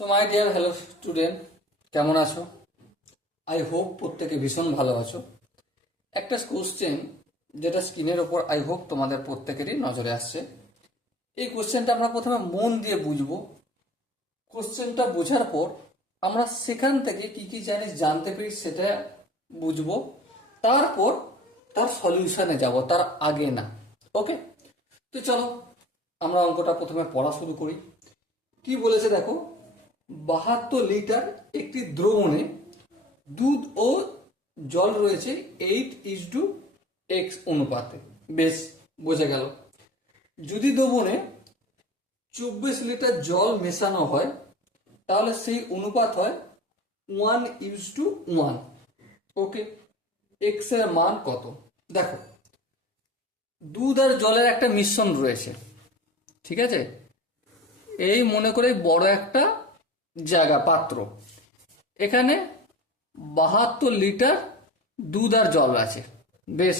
তো my dear hello student, কেমন আছো? আই হোপ প্রত্যেকে ভীষণ ভালো আছো। একটা কোশ্চেন যেটা স্ক্রিনের ওপর আই হোপ তোমাদের প্রত্যেকেরই নজরে আসছে। এই কোশ্চেনটা আমরা প্রথমে মন দিয়ে বুঝবো। কোশ্চেনটা বোঝার পর আমরা সেখান থেকে কি কি জিনিস জানতে পারি সেটা বুঝবো, তারপর তার সলিউশনে যাব, তার আগে না। ওকে, তো চলো আমরা অঙ্কটা প্রথমে পড়া শুরু করি। কি বলেছে দেখো, 72 লিটার একটি দ্রবণে দুধ ও জল রয়েছে 8:x অনুপাতে। বেশ, বোঝা গেল। যদি দ্রবণে 24 লিটার জল মেশানো হয় তাহলে সেই অনুপাত হয় 1:1। ওকে, এক্স এর মান কত? দেখো, দুধ আর জলের একটা মিশ্রণ রয়েছে, ঠিক আছে? এই মনে করে বড় একটা জায়গা, পাত্র, এখানে 72 লিটার দুধ আর জল আছে। বেশ,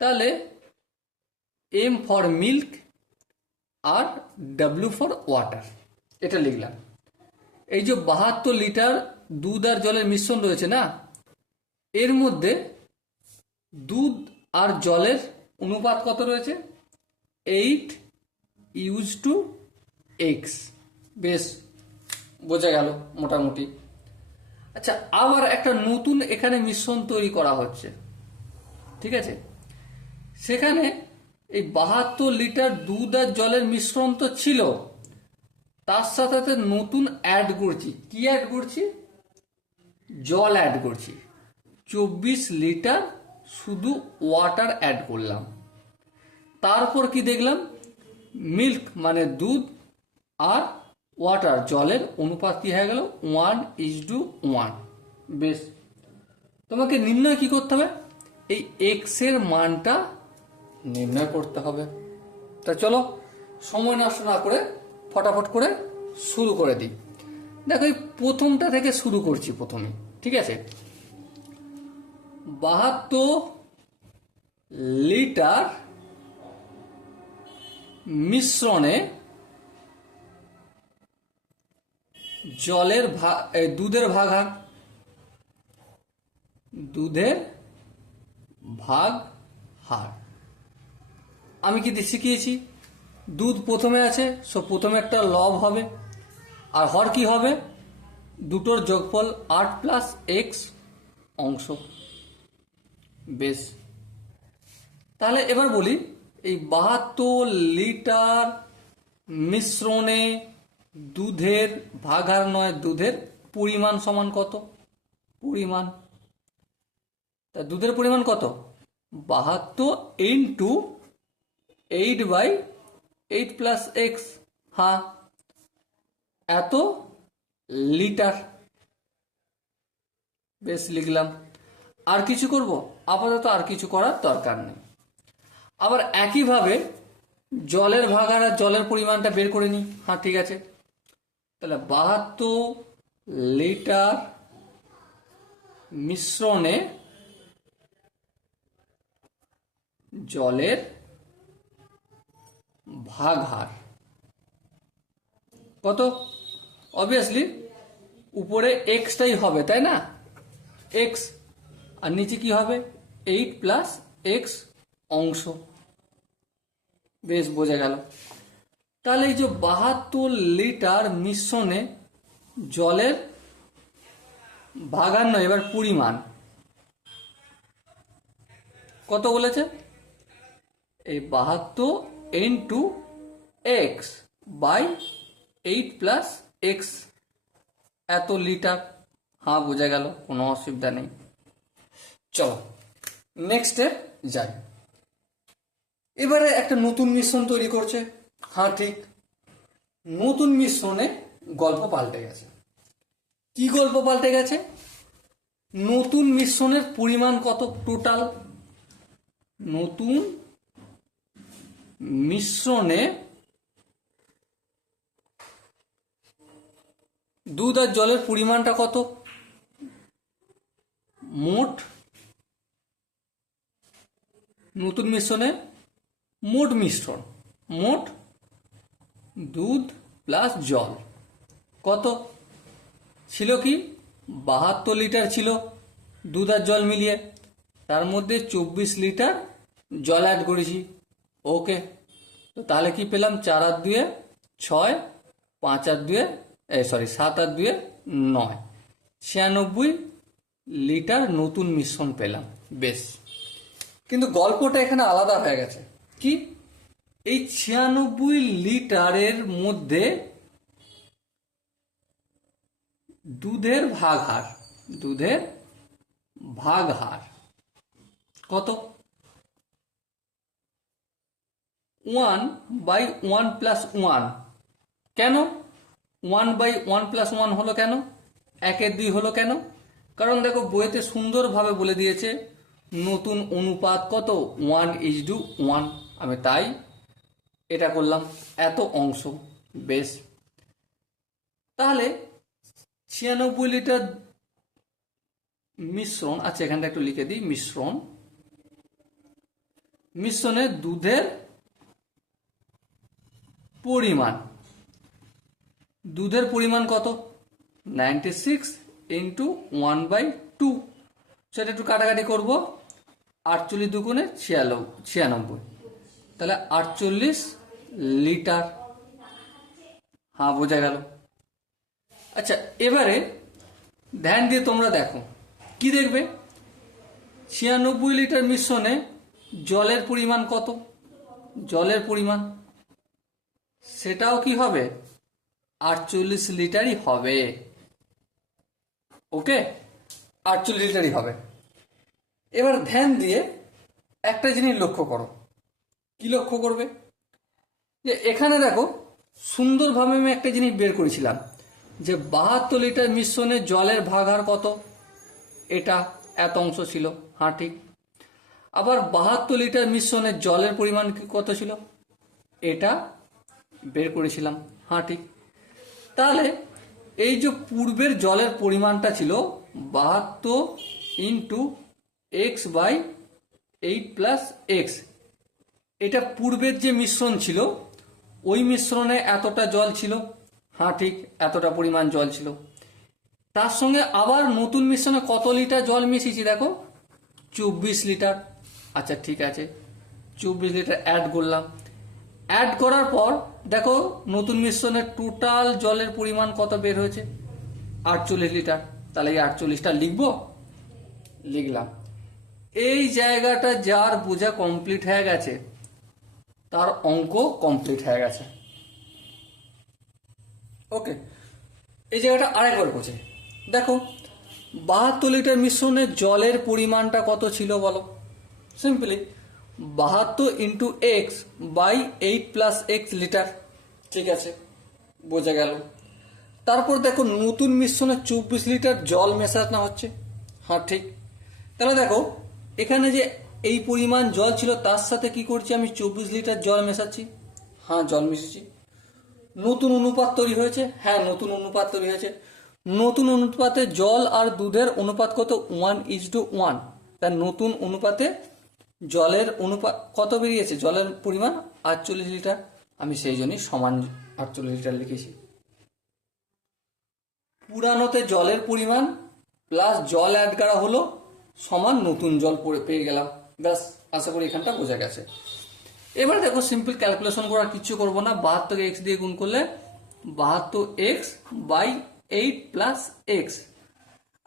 তাহলে এম ফর মিল্ক আর ডাব্লিউ ফর ওয়াটার, এটা লিখলাম। এই যে 72 লিটার দুধ আর জলের মিশ্রণ রয়েছে না, এর মধ্যে দুধ আর জলের অনুপাত কত রয়েছে? 8:x। বেশ, বোঝা গেল মোটামুটি। আচ্ছা, আবার একটা নতুন এখানে মিশ্রণ তৈরি করা হচ্ছে, ঠিক আছে? সেখানে এই 72 লিটার দুধ আর জলের মিশ্রণ তো ছিল, তার সাথে সাথে নতুন অ্যাড করছি। কি অ্যাড করছি? জল অ্যাড করছি। 24 লিটার শুধু ওয়াটার অ্যাড করলাম। তারপর কি দেখলাম? মিল্ক মানে দুধ আর ওয়াটার জলের অনুপাত কি হয়ে গেল? 1:1। বেশ, তোমাকে নির্ণয় কি করতে হবে? এই এক্স এর মানটা নির্ণয় করতে হবে। তা চলো সময় নষ্ট না করে ফটাফট করে শুরু করে দিই। দেখো, এই প্রথমটা থেকে শুরু করছি প্রথমে, ঠিক আছে? 72 লিটার মিশ্রণে জলের দুধের ভাগ হার। আমি কি শিখিয়েছি? দুধ প্রথমে আছে, সো প্রথমে একটা লব হবে, আর হর কি হবে? দুটোর যোগফল 8+x অংশ। বেশ, তাহলে এবার বলি, এই 72 লিটার মিশ্রণে দুধের ভাগার নয়, দুধের পরিমাণ সমান কত? পরিমাণ, তা দুধের পরিমাণ কত? 72 ইন্টু 8/8+x। হ্যাঁ, এত লিটার। বেশ, লিখলাম। আর কিছু করব? আপাতত আর কিছু করার দরকার নেই। আবার একইভাবে জলের ভাগার আর জলের পরিমাণটা বের করে নিই। হ্যাঁ, ঠিক আছে। তাহলে 72 লিটার মিশ্রণে জলের ভাগ হার কত? অবভিয়াসলি উপরে এক্সটাই হবে, তাই না? এক্স, আর নিচে কি হবে? 8+x অংশ। বেশ, বোঝা গেল। তাহলে এই যে 72 লিটার মিশ্রণে জলের ভাগার নয়, এবার পরিমাণ কত বলেছে? এই 72 ইন্টু এক্স বাই 8+x, এত লিটার। হ্যাঁ, বোঝা গেল, কোনো অসুবিধা নেই। চলো নেক্সটে যাই। এবারে একটা নতুন মিশ্রণ তৈরি করছে। হ্যাঁ, ঠিক, নতুন মিশ্রণে গল্প পাল্টে গেছে। কি গল্প পাল্টে গেছে? নতুন মিশ্রণের পরিমাণ কত টোটাল? নতুন মিশ্রণে দুধ আর জলের পরিমাণটা কত? মোট, নতুন মিশ্রণে মোট মিশ্রণ, মোট দুধ প্লাস জল, কত ছিল? কি 72 লিটার ছিল দুধ আর জল মিলিয়ে, তার মধ্যে 24 লিটার জল অ্যাড করেছি। ওকে, তো তাহলে কি পেলাম? 4 আর 2 6, 5 আর 2 7 আর 2 9, 96 লিটার নতুন মিশ্রণ পেলাম। বেশ, কিন্তু গল্পটা এখানে আলাদা হয়ে গেছে। কি? এই 96 লিটারের মধ্যে দুধের ভাগ হার কত? 1/1+1। কেন 1/1+1 হলো? কেন 1/2 হলো? কেন? কারণ দেখো বইতে সুন্দরভাবে বলে দিয়েছে নতুন অনুপাত কত? 1:1। আমি তাই এটা করলাম, এত অংশ। বেশ, তাহলে 96 লিটার মিশ্রণ, আচ্ছা এখানটা একটু লিখে দিই, মিশ্রণে দুধের পরিমাণ কত? 96 × 1/2। সেটা একটু কাটাকাটি করব, 48 দুগুণে 96, তাহলে 48 লিটার। হ্যাঁ, বোঝা গেল। আচ্ছা, এবারে ধ্যান দিয়ে তোমরা দেখো, কি দেখবে? 96 লিটার মিশ্রণে জলের পরিমাণ কত? জলের পরিমাণ সেটাও কি হবে? 48 লিটারই হবে। ওকে, 48 লিটারই হবে। এবার ধ্যান দিয়ে একটা জিনিস লক্ষ্য করো। কি লক্ষ্য করবে? যে এখানে দেখো সুন্দরভাবে আমি একটা জিনিস বের করেছিলাম, যে 72 লিটার মিশ্রণে জলের ভাগ হার কত? এটা এত অংশ ছিল। হ্যাঁ ঠিক। আবার 72 লিটার মিশ্রণে জলের পরিমাণ কত ছিল? এটা বের করেছিলাম। হ্যাঁ ঠিক। তাহলে এই যে পূর্বের জলের পরিমাণটা ছিল 72 × x/8 + x, এটা পূর্বের যে মিশ্রণ ছিল ওই মিশ্রণে এতটা জল ছিল। হ্যাঁ ঠিক, এতটা পরিমাণ জল ছিল। তার সঙ্গে আবার নতুন মিশ্রণে কত লিটার জল মিশিয়েছি? দেখো 24 লিটার। আচ্ছা ঠিক আছে, 24 লিটার অ্যাড করলাম। অ্যাড করার পর দেখো নতুন মিশ্রণের টোটাল জলের পরিমাণ কত বের হয়েছে? 48 লিটার। তাহলে এই 48টা লিখবো, লিখলাম। এই জায়গাটা যার বোঝা কমপ্লিট হয়ে গেছে তার অঙ্ক কমপ্লিট হয়ে গেছে। ওকে, এই জায়গাটা আরেকবার বোঝে। দেখো 72 লিটার মিশ্রণে জলের পরিমাণটা কত ছিল বলো? Simply 72 × x/8 + x litre. ঠিক আছে, বোঝা গেল। তারপর দেখো নতুন মিশ্রণে 24 লিটার জল মেশানো হচ্ছে। হ্যাঁ ঠিক। তাহলে দেখো এখানে যে এই পরিমাণ জল ছিল তার সাথে কি করছি? আমি 24 লিটার জল মেশাচ্ছি। হ্যাঁ, জল মিশিয়েছি। নতুন অনুপাত তৈরি হয়েছে। হ্যাঁ, নতুন অনুপাত তৈরি হয়েছে। নতুন অনুপাতে জল আর দুধের অনুপাত কত? 1:1। তার নতুন অনুপাতে জলের অনুপাত কত বেরিয়েছে? জলের পরিমাণ 48 লিটার। আমি সেই জন্যই সমান 48 লিটার লিখেছি। পুরানোতে জলের পরিমাণ প্লাস জল অ্যাড করা হলো সমান নতুন জল পেয়ে গেলাম। ব্যাস, আশা করি এখানটা বোঝা গেছে। এবার দেখো সিম্পল ক্যালকুলেশন করার কিচ্ছু করবো না। 72 x দিয়ে গুণ করলে 72x/8 + x।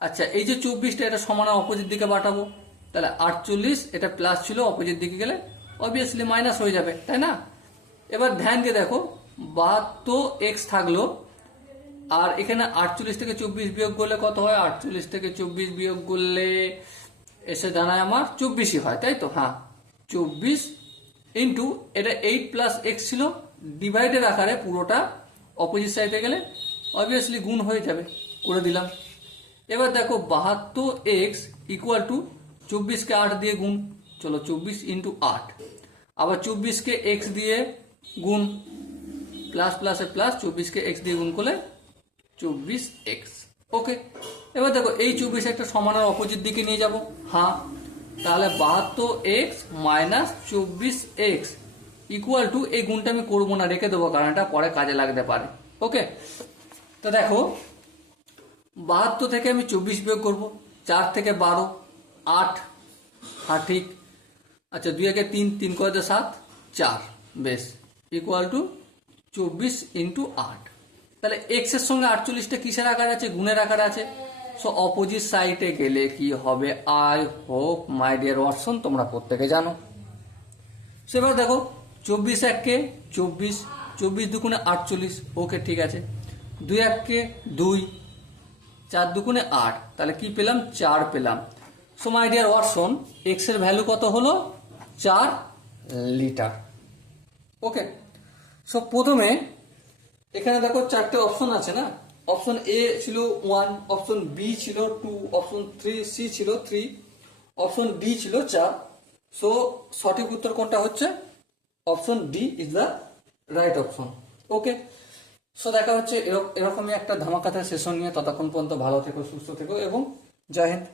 আচ্ছা, এই যে 24টা এটা সমান অপোজিট দিকে পাঠাবো, তাহলে 48 এটা প্লাস ছিল, অপোজিট দিকে গেলে অবভিয়াসলি মাইনাস হয়ে যাবে, তাই না? এবার ধ্যান দিয়ে দেখো 72x থাকলো, আর এখানে 48 থেকে 24 বিয়োগ করলে কত হয়? 48 থেকে 24 বিয়োগ করলে এসে দাঁড়ায় আমার 24ই হয়, তাই তো? হ্যাঁ, 24 ইন্টু এটা 8 + x ছিল, ডিভাইডের আকারে পুরোটা অপোজিট সাইডে গেলে অবভিয়াসলি গুণ হয়ে যাবে, করে দিলাম। এবার দেখো 72x = 24কে 8 দিয়ে গুণ, চলো 24 × 8, আবার 24কে x দিয়ে গুণ, প্লাস প্লাসে প্লাস, 24কে x দিয়ে গুণ করলে 24x। ওকে, এবার দেখো এই 24 একটা সমানের অপোজিট দিকে নিয়ে যাব। হ্যাঁ, তাহলে 72x - 24x = এই গুণটা আমি করবো না, রেখে দেবো, কারণ এটা পরে কাজে লাগতে পারে। ওকে, তো দেখো 72 থেকে আমি 24 বিয়োগ করবো, 4 থেকে 12, 8, হ্যাঁ ঠিক। আচ্ছা 2 একে 3, 3 করে 7, 4, বেশ, ইকুয়াল টু 24 ইন্টু 8। তাহলে এক্স এর সঙ্গে 48টা কিসের আকার আছে? গুণের আকার আছে। সো অপোজিট সাইডে গেলে কি হবে? I hope my dear Watson তোমরা প্রত্যেকে জানো। সেবার দেখো 24 এককে 24, 24 দুগুণে 48, ওকে ঠিক আছে। 2 এককে 2, 4 দুগুণে 8, তাহলে কি পেলাম? 4 পেলাম। So my dear Watson x এর ভ্যালু কত হলো? 4 লিটার। ওকে, সো প্রথমে এখানে দেখো 4টে অপশন আছে না? অপশন এ ছিল 1, অপশন বি ছিল 2, অপশন সি ছিল 3, অপশন ডি ছিল 4। সো সঠিক উত্তর কোনটা হচ্ছে? Option D is the right option. Okay, so দেখা হচ্ছে এরকমই একটা ধামাকাদার সেশন নিয়ে। ততক্ষণ পর্যন্ত ভালো থেকো, সুস্থ থেকো এবং জয় হিন্দ।